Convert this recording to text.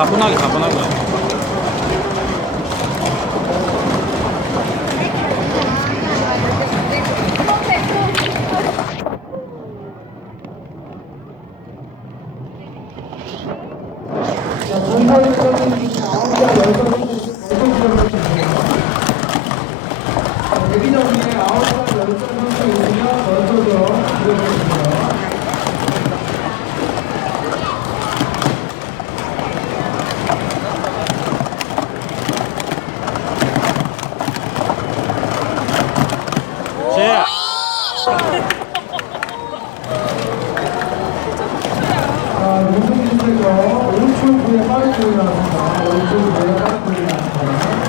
가뿐하게 자, 전사일까지 지금 아홉 살, 열 살, 정도 대기장에 아홉 살, 열살 선수 있으면 먼저 들어 셋. 아, 요즘 주제죠. 오른쪽 부에 빠른 돌이 나왔습니다. 오른쪽 부에 빠른 분이 나왔습니다.